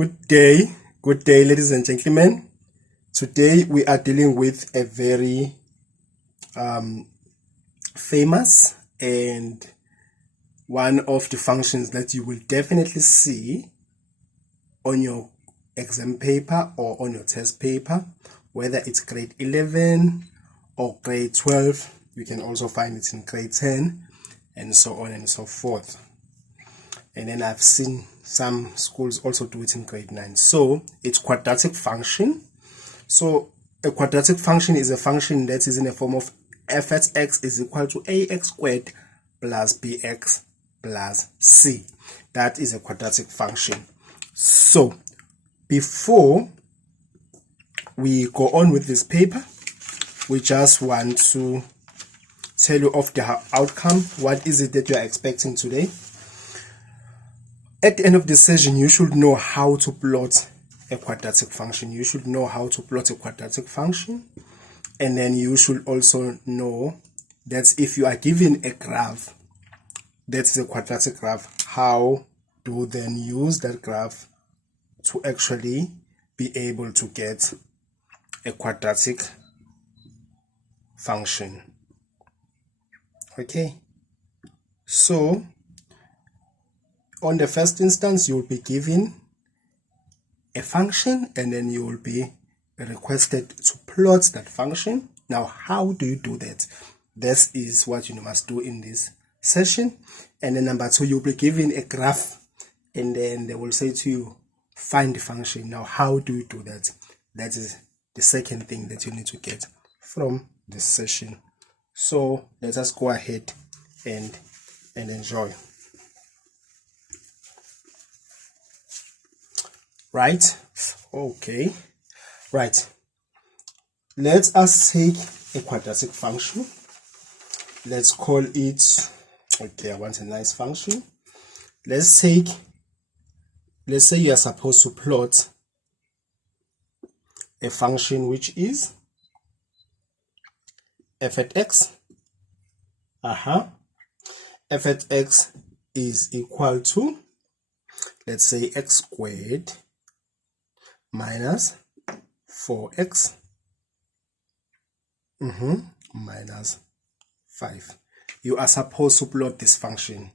Good day, ladies and gentlemen. Today we are dealing with a very famous and one of the functions that you will definitely see on your exam paper or on your test paper, whether it's grade 11 or grade 12. You can also find it in grade 10 and so on and so forth. And then I've seen some schools also do it in grade 9. So it's quadratic function. So a quadratic function is a function that is in the form of f at x is equal to ax squared plus bx plus c. That is a quadratic function. So before we go on with this paper, we just want to tell you of the outcome. What is it that you are expecting today? At the end of the session, you should know how to plot a quadratic function. You should know how to plot a quadratic function. And then you should also know that if you are given a graph that is a quadratic graph, how to then use that graph to actually be able to get a quadratic function. Okay, so on the first instance, you will be given a function and then you will be requested to plot that function. Now, how do you do that? This is what you must do in this session. And then number 2, you'll be given a graph and then they will say to you, find the function. Now, how do you do that? That is the second thing that you need to get from this session. So let us go ahead and enjoy. Right? Okay. Right. Let us take a quadratic function. Let's call it, okay, I want a nice function. Let's say you are supposed to plot a function which is f at x. F at x is equal to, let's say, x squared minus 4x minus 5. You are supposed to plot this function.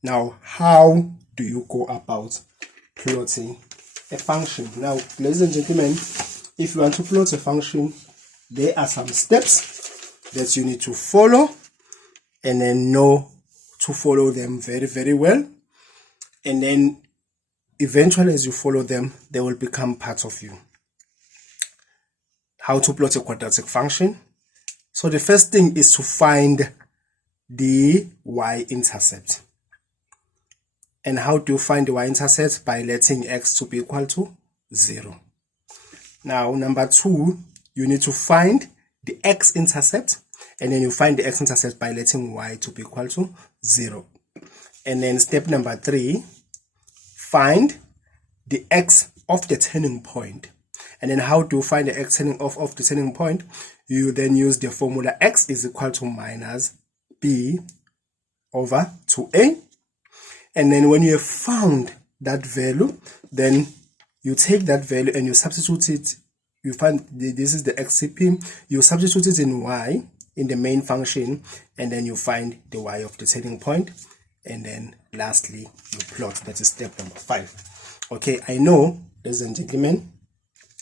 Now, how do you go about plotting a function? Now, ladies and gentlemen, if you want to plot a function, there are some steps that you need to follow and then know to follow them very, very well. And then eventually, as you follow them, they will become part of you. How to plot a quadratic function? So the first thing is to find the y-intercept. And how do you find the y-intercept? By letting x to be equal to 0. Now, number 2, you need to find the x-intercept. And then you find the x-intercept by letting y to be equal to 0. And then step number 3, find the x of the turning point. And then how do you find the x turning off of the turning point? You then use the formula x is equal to minus b over 2a. And then when you have found that value, then you take that value and you substitute it. You find this is the xcp. You substitute it in y in the main function, and then you find the y of the turning point. And then lastly, you plot. That is step number 5. Okay, I know, ladies and gentlemen,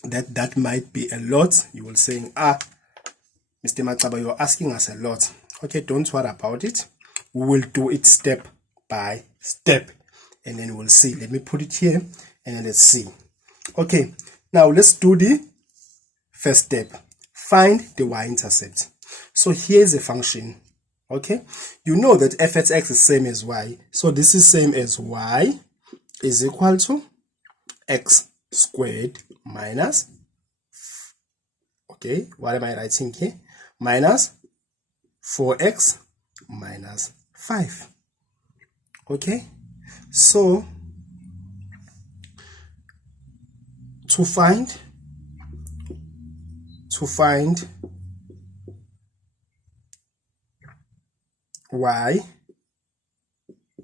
that might be a lot. You will say, Mr. Matsaba, you're asking us a lot. Okay, don't worry about it. We will do it step by step. And then we'll see. Let me put it here and then let's see. Okay, now let's do the first step. Find the y-intercept. So here's a function. Okay, you know that f at x is same as y. So this is same as y is equal to x squared minus, okay, what am I writing here? Minus 4x minus 5. Okay, so to find y,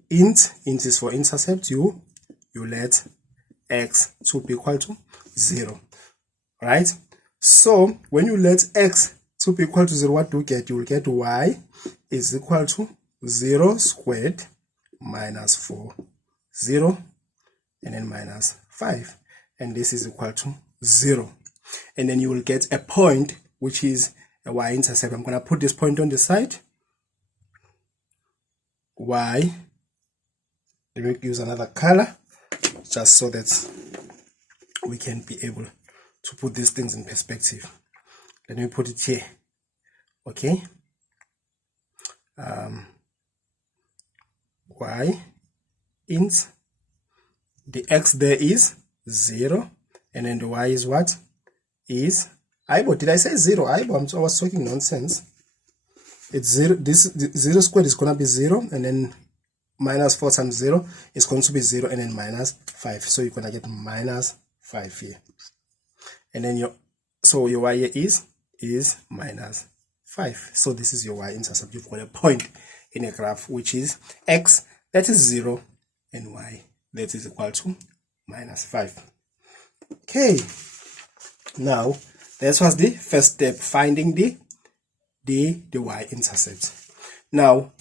int is for intercept, you let x to be equal to 0, right? So when you let x to be equal to 0, what do you get? You will get y is equal to 0 squared minus 4, 0, and then minus 5, and this is equal to 0. And then you will get a point which is a y-intercept. I'm going to put this point on the side. Y, let me use another color just so that we can be able to put these things in perspective. Let me put it here. Okay. Y int, the x there is 0, and then the y is what? Is Aibo. Did I say 0? Aibo, I was talking nonsense. It's 0. This 0 squared is gonna be 0, and then minus 4 times 0 is going to be 0, and then minus 5. So you're gonna get minus 5 here. And then your y here is minus 5. So this is your y-intercept. You've got a point in a graph which is x, that is 0, and y, that is equal to minus 5. Okay, now that was the first step, finding the y-intercept. Now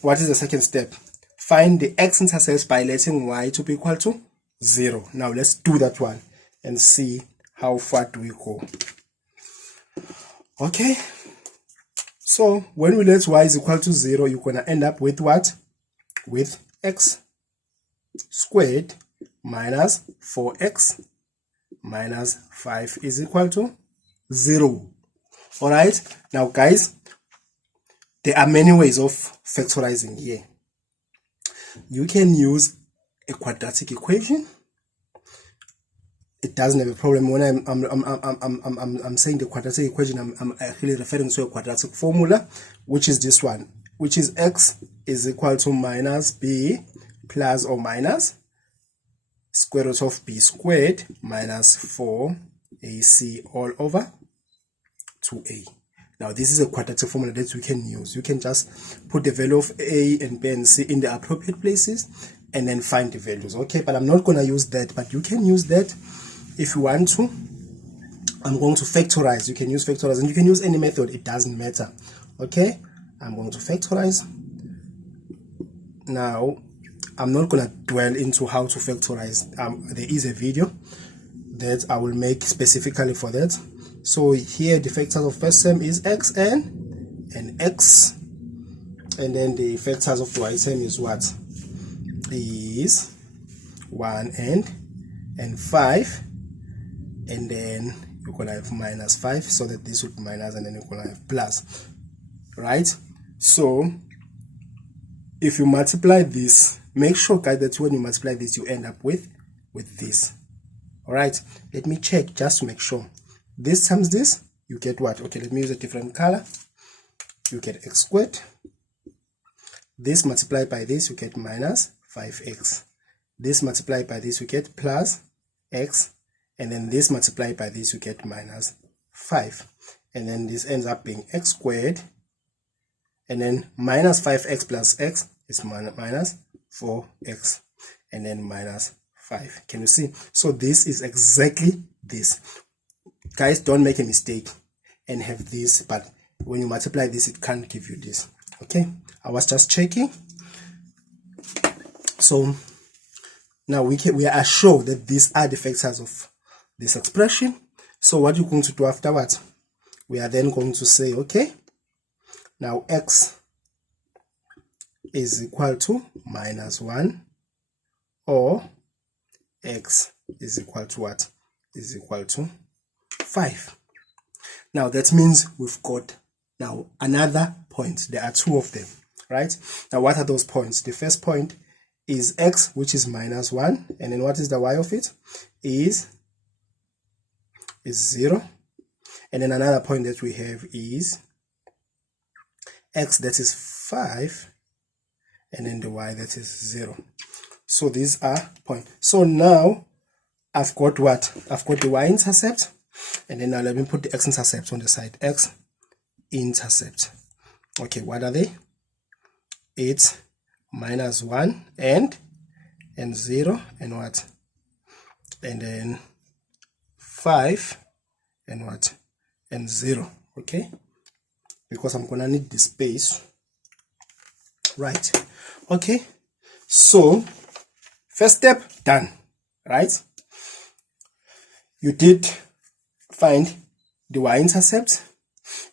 what is the second step? Find the x-intercepts by letting y to be equal to 0. Now let's do that one and see how far do we go. Okay, so when we let y is equal to 0, you're going to end up with what? With x squared minus 4x minus 5 is equal to 0. Alright, now guys, there are many ways of factorizing here. You can use a quadratic equation. It doesn't have a problem. When I'm saying the quadratic equation, I'm actually referring to a quadratic formula, which is this one, which is x is equal to minus b plus or minus square root of b squared minus 4ac all over 2a. Now this is a quadratic formula that you can use. You can just put the value of a and b and c in the appropriate places and then find the values. Okay, but I'm not going to use that, but you can use that if you want to. I'm going to factorize. You can use factorize, and you can use any method, it doesn't matter. Okay, I'm going to factorize. Now I'm not going to dwell into how to factorize. There is a video that I will make specifically for that. So here the factors of first term is xn and x, and then the factors of the y term is what? Is 1 and 5, and then you're gonna have minus 5, so that this would be minus, and then you're gonna have plus, right? So if you multiply this, make sure guys that when you multiply this you end up with this. All right, let me check just to make sure. This times this, you get what? Okay, let me use a different color. You get x squared. This multiplied by this, you get minus 5x. This multiplied by this, you get plus x, and then this multiplied by this, you get minus 5, and then this ends up being x squared, and then minus 5x plus x is minus 4x, and then minus 5. Can you see? So this is exactly this. Guys, don't make a mistake and have this, but when you multiply this, it can't give you this. Okay, I was just checking. So now we are sure that these are the factors of this expression. So what you're going to do afterwards, we are then going to say, okay, now x is equal to minus 1, or x is equal to what? Is equal to 5. Now that means we've got now another point. There are two of them, right? Now what are those points? The first point is x, which is minus 1, and then what is the y of it? Is 0. And then another point that we have is x, that is 5, and then the y, that is 0. So these are points. So now I've got what? I've got the y-intercept, and then now let me put the x-intercept on the side. X-intercept. Okay, what are they? It's minus 1 and 0, and what? and then 5 and what, and 0. Okay, because I'm gonna need the space, right? Okay, so first step done, right? You did find the y-intercept,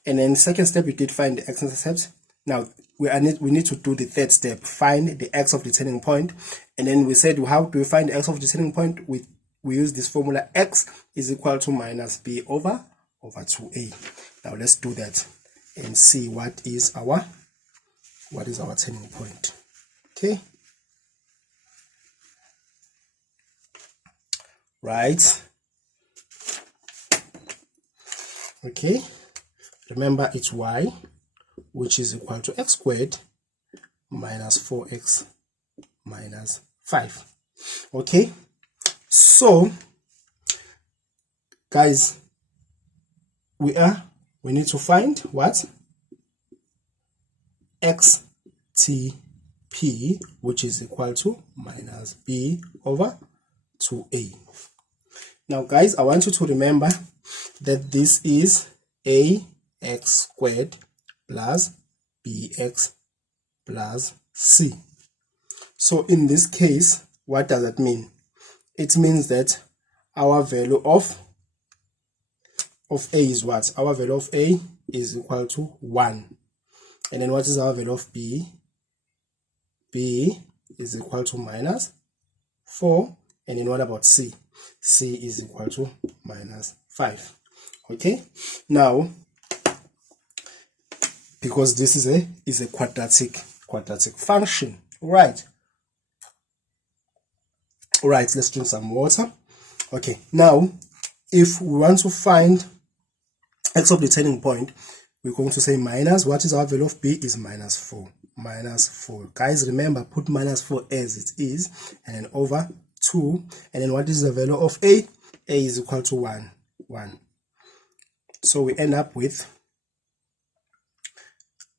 and then second step you did find the x-intercept. Now we need to do the third step, find the x of the turning point. And then we said, how do we find the x of the turning point? We use this formula, x is equal to minus b over 2a. Now let's do that and see what is our turning point. Okay, right? Okay, remember it's y, which is equal to x squared minus 4x minus 5. Okay, so guys, we need to find what? xtp, which is equal to minus b over 2a. Now guys, I want you to remember that this is ax squared plus bx plus c. So in this case, what does that mean? It means that our value of a is what? Our value of a is equal to 1. And then what is our value of b? B is equal to minus 4. And then what about c? C is equal to minus 5. Okay, now because this is a quadratic function, right? All right, let's drink some water. Okay, now if we want to find x of the turning point, we're going to say minus, what is our value of b? Is minus 4. Minus 4. Guys, remember, put minus 4 as it is, and then over 2. And then what is the value of a? A is equal to 1. So we end up with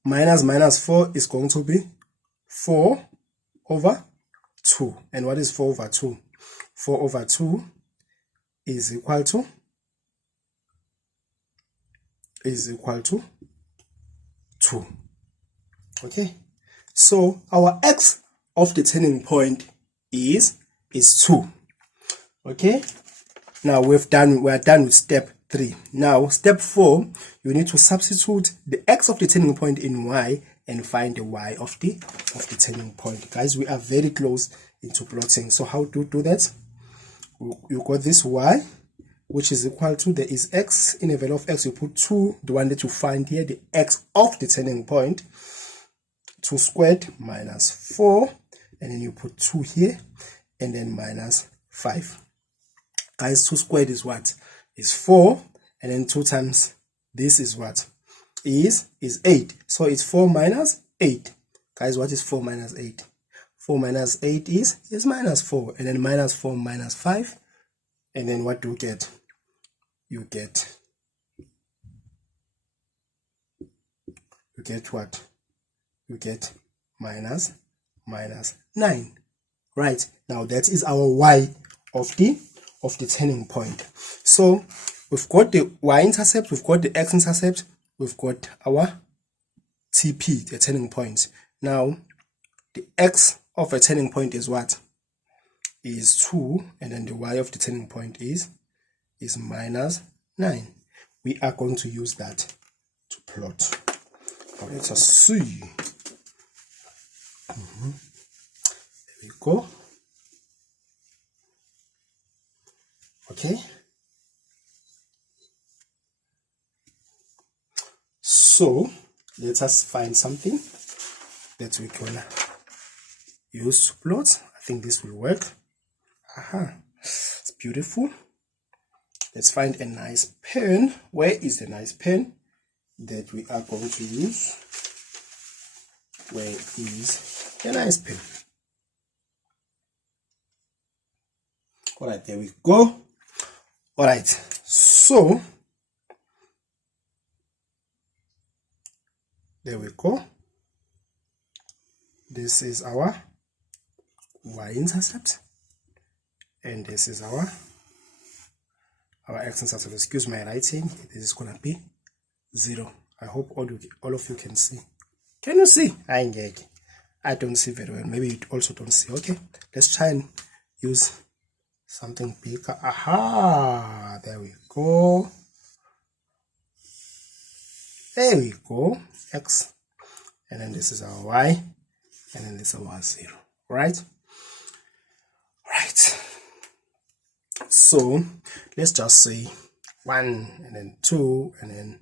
minus 4 is going to be 4 over 2. And what is 4 over 2? 4 over 2 is equal to 2. Okay, so our x of the turning point is 2. Okay, now we are done with step 3. Now step 4, you need to substitute the x of the turning point in y and find the y of the turning point. Guys, we are very close into plotting. So how to do that? You got this y, which is equal to, there is x, in a value of x you put 2, the one that you find here, the x of the turning point, 2 squared minus 4, and then you put 2 here, and then minus 5. Guys, 2 squared is what? Is 4, and then 2 times this is what? Is 8. So it's 4 minus 8. Guys, what is 4 minus 8? 4 minus 8 is minus 4, and then minus 4 minus 5, and then what do you get? You get what? You get minus 9. Right, now that is our y of the turning point. So we've got the y-intercept, we've got the x-intercept, we've got our TP, the turning point. Now the x of a turning point is what? Is 2, and then the y of the turning point is minus 9. We are going to use that to plot. Now let us see. There we go. Okay. So let us find something that we can use to plot. I think this will work. It's beautiful. Let's find a nice pen. Where is the nice pen that we are going to use? Where is a nice pen? All right, there we go. All right, so there we go. This is our y-intercept, and this is our our x-intercept, excuse my writing, this is gonna be 0. I hope all of you can see. Can you see? I don't see very well. Maybe you also don't see. Okay, let's try and use something bigger. Aha, there we go. There we go. X, and then this is our y, and then this is our 0. Right? So let's just say 1 and then 2 and then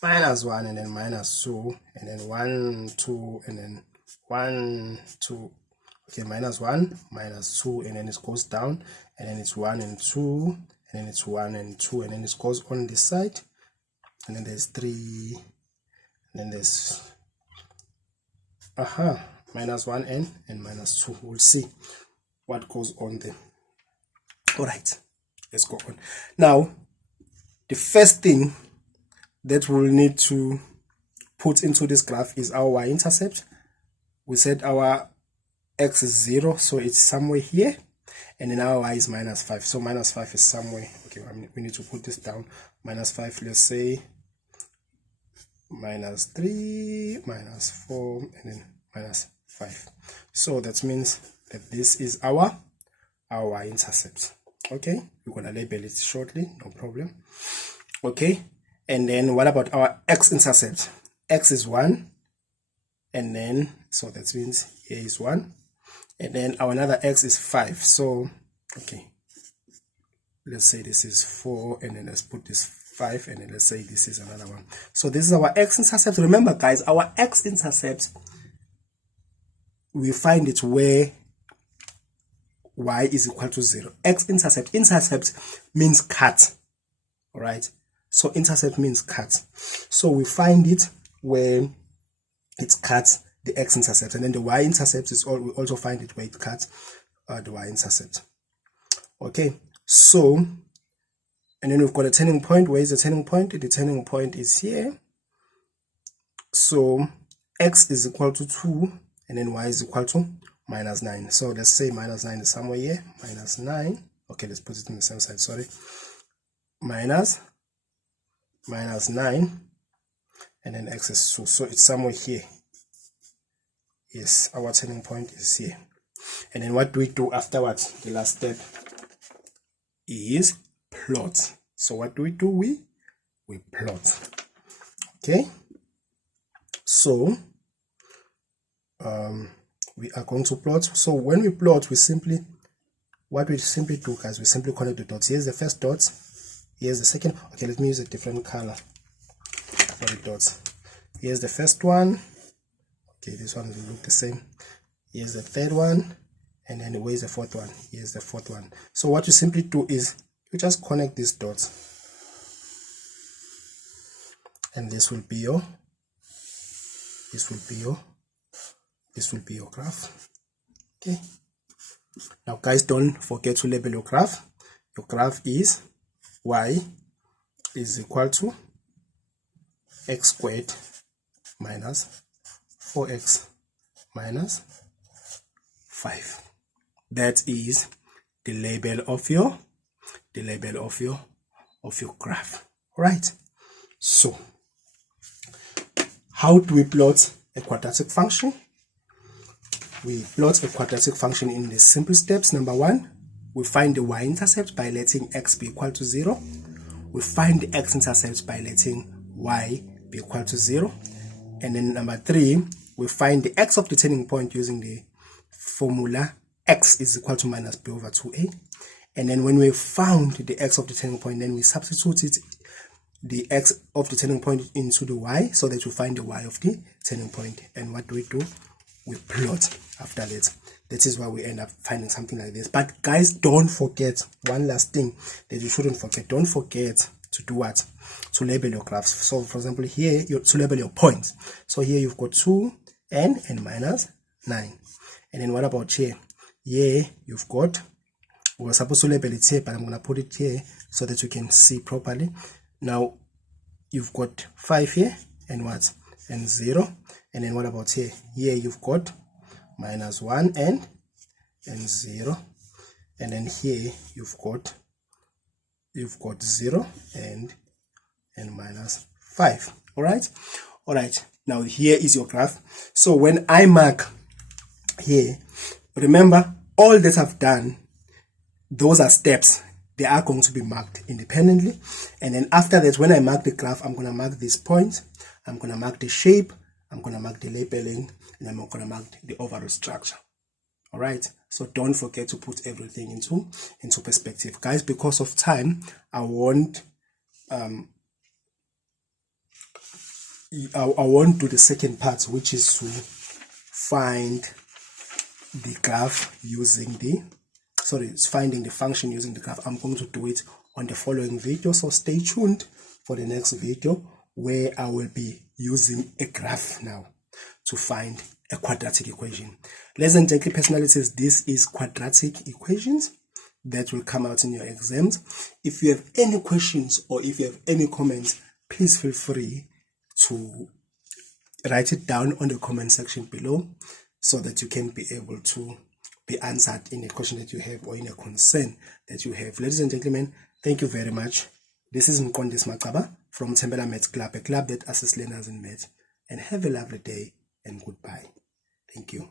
-1 and then -2 and then 1 2 and then 1 2. Okay, -1 -2 and then it goes down and then it's 1 and 2 and then it's 1 and 2 and then it goes on this side and then there's 3 and then there's -1 and -2. We'll see what goes on there. All right, let's go on. Now the first thing that we'll need to put into this graph is our y-intercept. We said our x is 0, so it's somewhere here, and then our y is -5, so -5 is somewhere. Okay, we need to put this down. -5, let's say -3 -4 and then -5. So that means that this is our y-intercept. Okay, we're gonna label it shortly, no problem. Okay, and then what about our x-intercept? X is 1, and then so that means here is 1, and then our another x is 5. So okay, let's say this is 4, and then let's put this 5, and then let's say this is another one. So this is our x-intercept. Remember guys, our x-intercept, we find it where y is equal to 0. X-intercept, intercept means cut. All right, so intercept means cut. So we find it where it cuts the x-intercept, and then the y-intercept is we also find it where it cuts the y-intercept. Okay, so and then we've got a turning point. Where is the turning point? The turning point is here. So x is equal to 2 and then y is equal to -9. So let's say -9 is somewhere here. -9. Okay, let's put it on the same side, sorry. -9 and then x is 2, so it's somewhere here. Yes, our turning point is here. And then what do we do afterwards? The last step is plot. So what do? We plot. Okay, so we are going to plot. So when we plot, what we simply do, guys, we simply connect the dots. Here's the first dot, here's the second. Okay, let me use a different color for the dots. Here's the first one. Okay, this one will look the same. Here's the third one, and then where's the fourth one? Here's the fourth one. So what you simply do is you just connect these dots, and this will be your graph. Okay, now guys, don't forget to label your graph. Your graph is y is equal to x squared minus 4x minus 5. That is the label of your graph. All right, so how do we plot a quadratic function? We plot a quadratic function in the simple steps. Number 1, we find the y-intercept by letting x be equal to 0. We find the x-intercept by letting y be equal to 0. And then number 3, we find the x of the turning point using the formula x is equal to minus b over 2a. And then when we found the x of the turning point, then we substituted the x of the turning point into the y so that we find the y of the turning point. And what do? We plot after that. That is why we end up finding something like this. But guys, don't forget one last thing that you shouldn't forget. Don't forget to do what? To label your graphs. So for example, here to label your points. So here you've got 2 and minus 9. And then what about here? Here you've got, we're supposed to label it here, but I'm going to put it here so that you can see properly. Now you've got 5 here and what? And 0. And then what about here? Here you've got -1 and 0. And then here you've got you've got 0 and minus 5. All right. Now here is your graph. So when I mark here, remember all that I've done, those are steps. They are going to be marked independently. And then after that, when I mark the graph, I'm going to mark this point. I'm going to mark the shape. I'm going to mark the labeling. And I'm going to mark the overall structure. All right. So don't forget to put everything into perspective. Guys, because of time, I won't do the second part, which is to find the graph using finding the function using the graph. I'm going to do it on the following video, so stay tuned for the next video where I will be using a graph now to find a quadratic equation. Ladies and gentlemen, personalities, this is quadratic equations that will come out in your exams. If you have any questions or if you have any comments, please feel free to write it down on the comment section below so that you can be able to be answered in a question that you have or in a concern that you have. Ladies and gentlemen, thank you very much. This is Mqondisi Maqaba from Thembela Maths Club, a club that assists learners in maths. And have a lovely day and goodbye. Thank you.